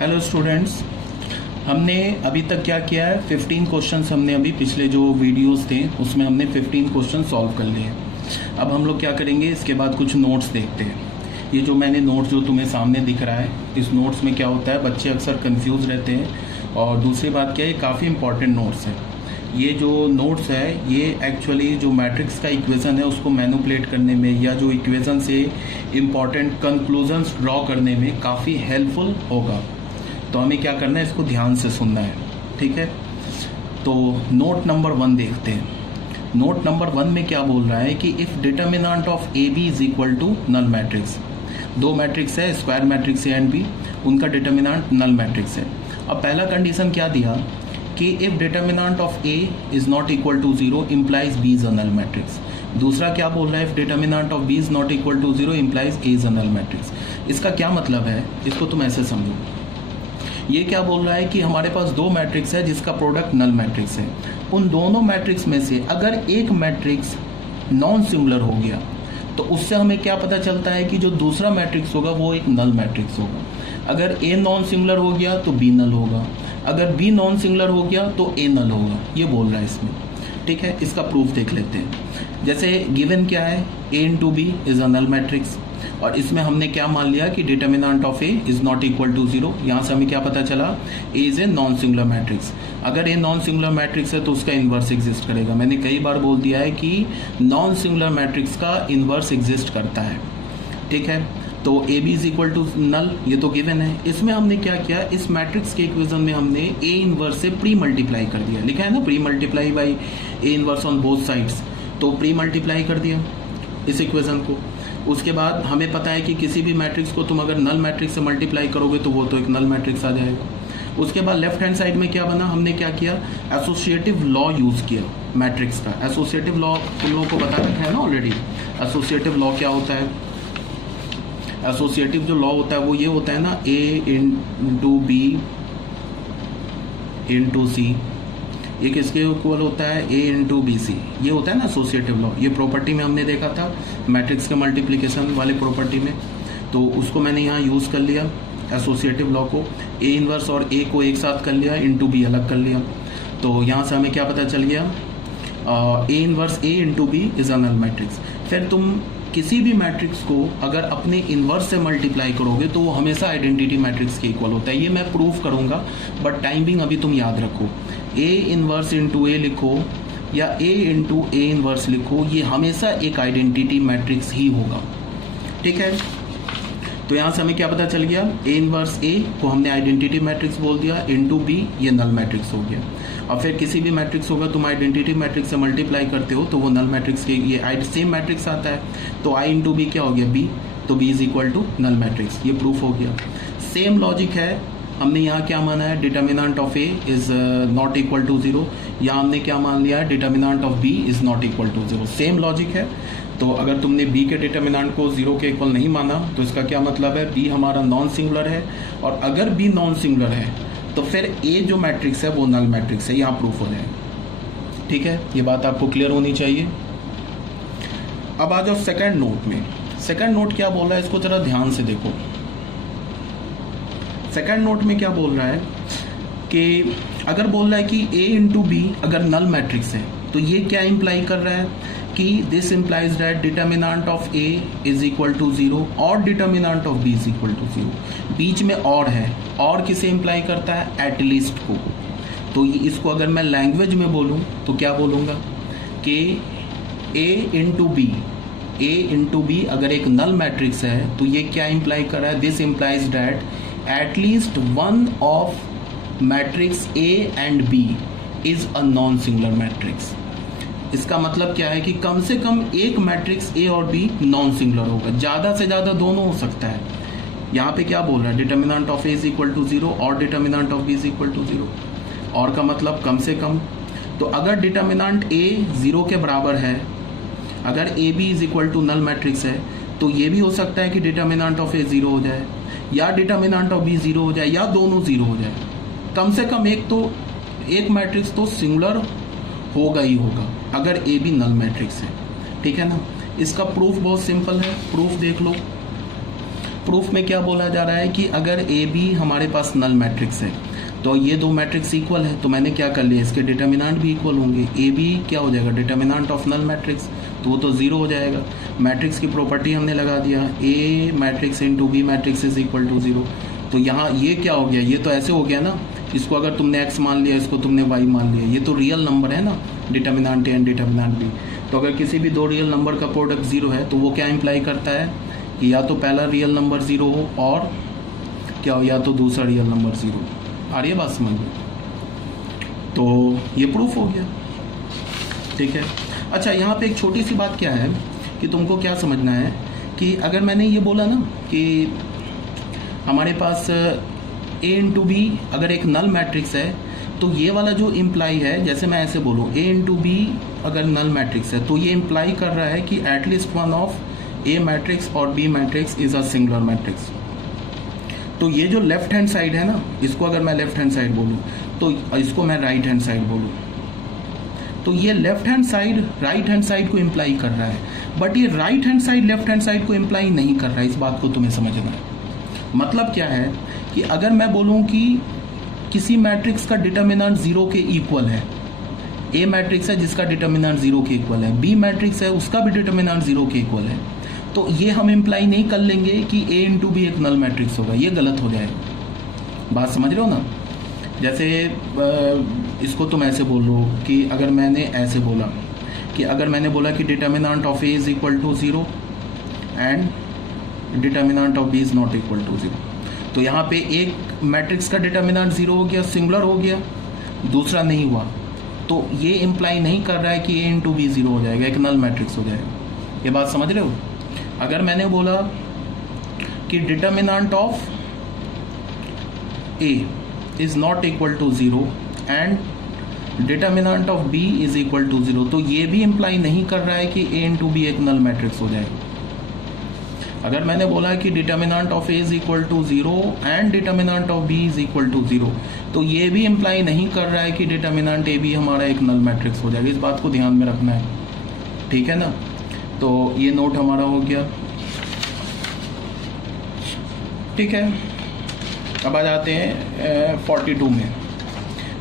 Hello students, हमने अभी तक क्या किया है 15 क्वेश्चंस हमने अभी पिछले जो वीडियोस थे उसमें हमने 15 क्वेश्चन सॉल्व कर लिए। अब हम लोग क्या करेंगे, इसके बाद कुछ नोट्स देखते हैं। ये जो मैंने नोट्स जो तुम्हें सामने दिख रहा है, इस नोट्स में क्या होता है, बच्चे अक्सर कंफ्यूज रहते हैं। और दूसरी बात क्या है, ये काफ़ी इंपॉर्टेंट नोट्स है। ये जो नोट्स है ये एक्चुअली जो मैट्रिक्स का इक्वेशन है उसको मैनिपुलेट करने में या जो इक्वेशन से इम्पॉर्टेंट कंक्लूजन्स ड्रॉ करने में काफ़ी हेल्पफुल होगा। तो हमें क्या करना है, इसको ध्यान से सुनना है, ठीक है। तो नोट नंबर 1 देखते हैं। नोट नंबर 1 में क्या बोल रहा है कि if determinant of A B is equal to null matrix. दो मैट्रिक्स है, square matrix A and B, उनका डिटर्मिनेंट नल मैट्रिक्स है। अब पहला कंडीशन क्या दिया कि if determinant of A is not equal to 0 implies B is a null matrix. दूसरा क्या बोल रहा है, if determinant of B is not equal to 0 implies A is a null matrix. इसका क्या मतलब है, इसको तुम ऐसे समझो। ये क्या बोल रहा है कि हमारे पास दो मैट्रिक्स है जिसका प्रोडक्ट नल मैट्रिक्स है। उन दोनों मैट्रिक्स में से अगर एक मैट्रिक्स नॉन सिंगुलर हो गया तो उससे हमें क्या पता चलता है कि जो दूसरा मैट्रिक्स होगा वो एक नल मैट्रिक्स होगा। अगर ए नॉन सिंगुलर हो गया तो बी नल होगा, अगर बी नॉन सिंगुलर हो गया तो ए नल होगा। ये बोल रहा है इसमें, ठीक है। इसका प्रूफ देख लेते हैं। जैसे गिवन क्या है, A into B is a null matrix, और इसमें हमने क्या मान लिया कि determinant of A is not equal to 0। यहाँ से हमें क्या पता चला, A is a non singular matrix. अगर ए नॉन सिंगुलर मैट्रिक्स है तो उसका इन्वर्स एग्जिस्ट करेगा। मैंने कई बार बोल दिया है कि नॉन सिंगुलर मैट्रिक्स का इन्वर्स एग्जिस्ट करता है, ठीक है। तो A B is equal to null, ये तो गिवन है। इसमें हमने क्या किया, इस मैट्रिक्स के इक्वेशन में हमने ए इन्वर्स से प्री मल्टीप्लाई कर दिया। लिखा है ना, pre multiply by A inverse on both sides. तो प्री मल्टीप्लाई कर दिया इस इक्वेशन को। उसके बाद हमें पता है कि किसी भी मैट्रिक्स को तुम अगर नल मैट्रिक्स से मल्टीप्लाई करोगे तो वो तो एक नल मैट्रिक्स आ जाएगा। उसके बाद लेफ्ट हैंड साइड में क्या बना, हमने क्या किया, एसोसिएटिव लॉ यूज़ किया मैट्रिक्स का। एसोसिएटिव लॉ तुम लोगों को बता रखा है ना ऑलरेडी। एसोसिएटिव लॉ क्या होता है, एसोसिएटिव जो लॉ होता है वो ये होता है ना, ए इंटू बी इंटू सी, ये किसके इक्वल होता है, ए इंटू बी सी। ये होता है ना एसोसिएटिव लॉ। ये प्रॉपर्टी में हमने देखा था मैट्रिक्स के मल्टीप्लिकेशन वाले प्रॉपर्टी में, तो उसको मैंने यहाँ यूज़ कर लिया एसोसिएटिव लॉ को। ए इन्वर्स और ए को एक साथ कर लिया, इंटू बी अलग कर लिया। तो यहाँ से हमें क्या पता चल गया, A inverse A into B is a null matrix. फिर तुम किसी भी मैट्रिक्स को अगर अपने इन्वर्स से मल्टीप्लाई करोगे तो वो हमेशा आइडेंटिटी मैट्रिक्स के इक्वल होता है। ये मैं प्रूफ करूँगा, बट टाइमिंग अभी तुम याद रखो। ए इन्वर्स इंटू ए लिखो या ए इंटू ए इन्वर्स लिखो, ये हमेशा एक आइडेंटिटी मैट्रिक्स ही होगा, ठीक है। तो यहाँ से हमें क्या पता चल गया, ए इन्वर्स ए को हमने आइडेंटिटी मैट्रिक्स बोल दिया, इंटू बी ये नल मैट्रिक्स हो गया। और फिर किसी भी मैट्रिक्स होगा तुम आइडेंटिटी मैट्रिक्स से मल्टीप्लाई करते हो तो वो नल मैट्रिक्स के ये सेम मैट्रिक्स आता है। तो आई इंटू बी क्या हो गया, बी, तो B is equal to null matrix. ये प्रूफ हो गया। सेम लॉजिक है, हमने यहाँ क्या माना है, determinant of A is not equal to 0। यहाँ हमने क्या मान लिया है, determinant of B is not equal to 0। Same logic है। तो अगर तुमने बी के डिटर्मिनेंट को 0 के इक्वल नहीं माना तो इसका क्या मतलब है, बी हमारा नॉन सिंगुलर है, और अगर बी नॉन सिंगुलर है तो फिर ए जो मैट्रिक्स है वो नल मैट्रिक्स है। यहाँ प्रूफ हो जाएगा, ठीक है। ये बात आपको क्लियर होनी चाहिए। अब आ जाओ सेकंड नोट में। सेकंड नोट क्या बोल रहा है, इसको जरा ध्यान से देखो। सेकंड नोट में क्या बोल रहा है कि अगर बोल रहा है कि ए इंटू बी अगर नल मैट्रिक्स है तो ये क्या इंप्लाई कर रहा है कि this implies that determinant of A is equal to 0 और determinant of B is equal to 0। बीच में और है, और किसे इंप्लाई करता है, एटलीस्ट को। तो इसको अगर मैं लैंग्वेज में बोलूँ तो क्या बोलूँगा कि ए इंटू बी अगर एक नल मैट्रिक्स है तो ये क्या इंप्लाई कर रहा है, this implies that at least one of matrix A and B is a non singular matrix. इसका मतलब क्या है कि कम से कम एक मैट्रिक्स ए और बी नॉन सिंगुलर होगा, ज़्यादा से ज़्यादा दोनों हो सकता है। यहाँ पे क्या बोल रहा है, determinant of A is equal to 0 और determinant of B is equal to 0। और का मतलब कम से कम। तो अगर डिटर्मिनेंट ए 0 के बराबर है, अगर A B is equal to null matrix है, तो ये भी हो सकता है कि डिटर्मिनेंट ऑफ ए 0 हो जाए, या डिटर्मिनेंट ऑफ बी 0 हो जाए, या दोनों 0 हो जाए। कम से कम एक मैट्रिक्स तो सिंगुलर होगा ही होगा अगर ए बी नल मैट्रिक्स है, ठीक है ना। इसका प्रूफ बहुत सिंपल है, प्रूफ देख लो। प्रूफ में क्या बोला जा रहा है कि अगर ए बी हमारे पास नल मैट्रिक्स है तो ये दो मैट्रिक्स इक्वल है, तो मैंने क्या कर लिया, इसके डिटर्मिनेंट भी इक्वल होंगे। ए बी क्या हो जाएगा, डिटर्मिनेंट ऑफ नल मैट्रिक्स, तो वो तो जीरो हो जाएगा। मैट्रिक्स की प्रॉपर्टी हमने लगा दिया, A matrix into B matrix is equal to zero. तो यहाँ ये क्या हो गया, ये तो ऐसे हो गया ना, इसको अगर तुमने x मान लिया, इसको तुमने y मान लिया, ये तो रियल नंबर है ना, determinant A and determinant B. तो अगर किसी भी दो रियल नंबर का प्रोडक्ट जीरो है तो वो क्या इंप्लाई करता है कि या तो पहला रियल नंबर जीरो हो और क्या हो, या तो दूसरा रियल नंबर जीरो। आ रही है बात समझ में? तो ये प्रूफ हो गया, ठीक है। अच्छा, यहाँ पे एक छोटी सी बात क्या है कि तुमको क्या समझना है कि अगर मैंने ये बोला ना कि हमारे पास ए इंटू बी अगर एक नल मैट्रिक्स है तो ये वाला जो इम्प्लाई है, जैसे मैं ऐसे बोलूँ ए इंटू बी अगर नल मैट्रिक्स है तो ये इम्प्लाई कर रहा है कि at least one of A matrix और B matrix is a singular matrix. तो ये जो लेफ्ट हैंड साइड है ना, इसको अगर मैं लेफ्ट हैंड साइड बोलूँ तो इसको मैं राइट हैंड साइड बोलूँ, तो ये left hand side right hand side को इम्प्लाई कर रहा है, बट ये right hand side left hand side को इम्प्लाई नहीं कर रहा है। इस बात को तुम्हें समझना है। मतलब क्या है कि अगर मैं बोलूं कि किसी मैट्रिक्स का डिटर्मिनेंट जीरो के इक्वल है, ए मैट्रिक्स है जिसका डिटर्मिनेंट जीरो के इक्वल है, बी मैट्रिक्स है उसका भी डिटर्मिनेंट जीरो के इक्वल है, तो ये हम इम्प्लाई नहीं कर लेंगे कि ए इंटू बी एक नल मैट्रिक्स होगा, ये गलत हो जाएगा। बात समझ रहे हो ना? जैसे इसको तुम ऐसे बोल लो कि अगर मैंने ऐसे बोला कि अगर मैंने बोला कि determinant of A is equal to zero and determinant of B is not equal to zero, तो यहाँ पे एक मैट्रिक्स का डिटर्मिनेंट जीरो हो गया, सिंगुलर हो गया, दूसरा नहीं हुआ, तो ये इम्प्लाई नहीं कर रहा है कि ए इंटू बी जीरो हो जाएगा, एक नल मैट्रिक्स हो जाएगा। ये बात समझ रहे हो? अगर मैंने बोला कि determinant of A is not equal to zero and determinant of B is equal to zero, तो ये भी इम्प्लाई नहीं कर रहा है कि ए इंटू बी एक नल मैट्रिक्स हो जाएगा। अगर मैंने बोला कि determinant of A is equal to zero and determinant of B is equal to zero, तो ये भी इम्प्लाई नहीं कर रहा है कि डिटर्मिनेंट ए बी हमारा एक नल मैट्रिक्स हो जाएगा। इस बात को ध्यान में रखना है, ठीक है ना? तो ये नोट हमारा हो गया, ठीक है। अब आ जाते हैं 42 में,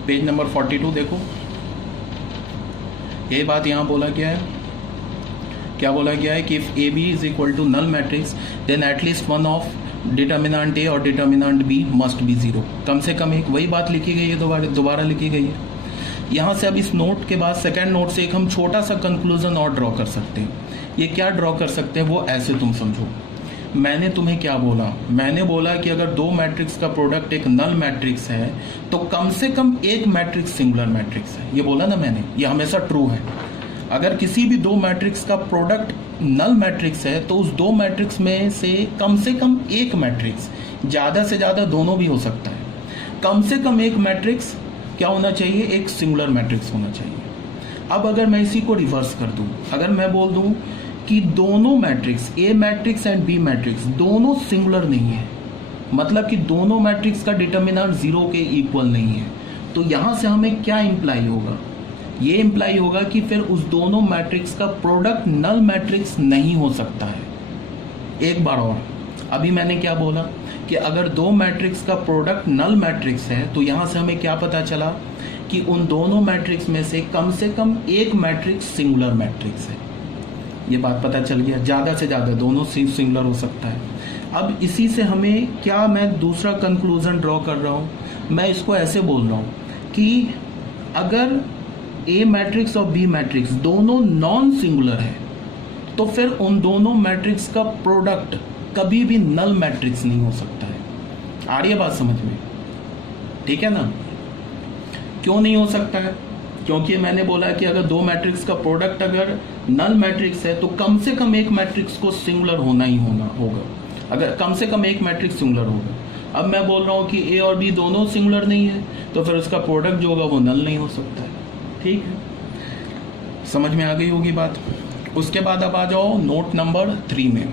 पेज नंबर 42 देखो, यही बात यहाँ बोला गया है। क्या बोला गया है कि if A B is equal to null matrix then at least one of determinant A और determinant B must be zero. कम से कम एक, वही बात लिखी गई है, दोबारा लिखी गई है। यहाँ से अब इस नोट के बाद सेकंड नोट से एक हम छोटा सा कंक्लूजन और ड्रॉ कर सकते हैं। ये क्या ड्रॉ कर सकते हैं वो ऐसे तुम समझो, मैंने तुम्हें क्या बोला, मैंने बोला कि अगर दो मैट्रिक्स का प्रोडक्ट एक नल मैट्रिक्स है तो कम से कम एक मैट्रिक्स सिंगुलर मैट्रिक्स है। ये बोला ना मैंने, ये हमेशा ट्रू है। अगर किसी भी दो मैट्रिक्स का प्रोडक्ट नल मैट्रिक्स है तो उस दो मैट्रिक्स में से कम एक मैट्रिक्स, ज़्यादा से ज़्यादा दोनों भी हो सकता है, कम से कम एक मैट्रिक्स क्या होना चाहिए, एक सिंगुलर मैट्रिक्स होना चाहिए। अब अगर मैं इसी को रिवर्स कर दूं, अगर मैं बोल दूं कि दोनों matrix A matrix and B matrix दोनों सिंगुलर नहीं है, मतलब कि दोनों मैट्रिक्स का डिटर्मिनेंट जीरो के इक्वल नहीं है, तो यहाँ से हमें क्या इंप्लाई होगा, ये इंप्लाई होगा कि फिर उस दोनों मैट्रिक्स का प्रोडक्ट नल मैट्रिक्स नहीं हो सकता है। एक बार और, अभी मैंने क्या बोला कि अगर दो मैट्रिक्स का प्रोडक्ट नल मैट्रिक्स है तो यहाँ से हमें क्या पता चला कि उन दोनों मैट्रिक्स में से कम एक मैट्रिक्स सिंगुलर मैट्रिक्स है। ये बात पता चल गया, ज़्यादा से ज़्यादा दोनों सिंगुलर हो सकता है। अब इसी से हमें क्या, मैं दूसरा कंक्लूजन ड्रॉ कर रहा हूँ, मैं इसको ऐसे बोल रहा हूँ कि अगर ए मैट्रिक्स और बी मैट्रिक्स दोनों नॉन सिंगुलर है तो फिर उन दोनों मैट्रिक्स का प्रोडक्ट कभी भी नल मैट्रिक्स नहीं हो सकता है। आ रही है बात समझ में? ठीक है ना? क्यों नहीं हो सकता है? क्योंकि मैंने बोला कि अगर दो मैट्रिक्स का प्रोडक्ट अगर नल मैट्रिक्स है तो कम से कम एक मैट्रिक्स को सिंगुलर होना ही होगा, अगर कम से कम एक मैट्रिक्स सिंगुलर होगा। अब मैं बोल रहा हूँ कि ए और बी दोनों सिंगुलर नहीं है तो फिर उसका प्रोडक्ट जो होगा वो नल नहीं हो सकता है। ठीक है, समझ में आ गई होगी बात। उसके बाद अब आ जाओ नोट नंबर 3 में।